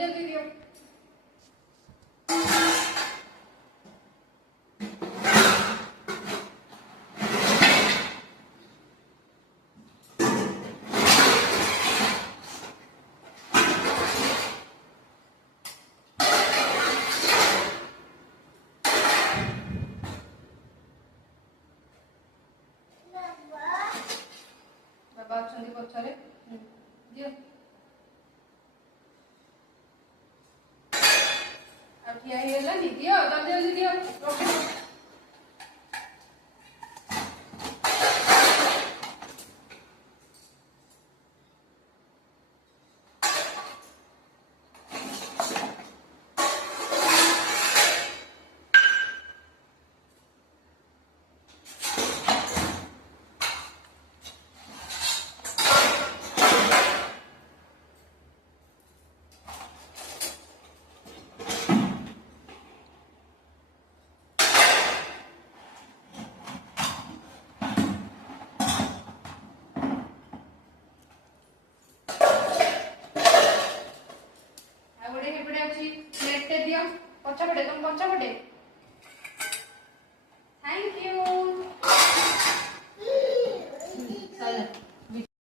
जल्दी जल्दी दियो। बाबा अछंती पछरे दियो। अब ठिया हेलानी दियो जल्दी जल्दी दियो रखो। प्लेट दियो पछपटे तुम पछपटे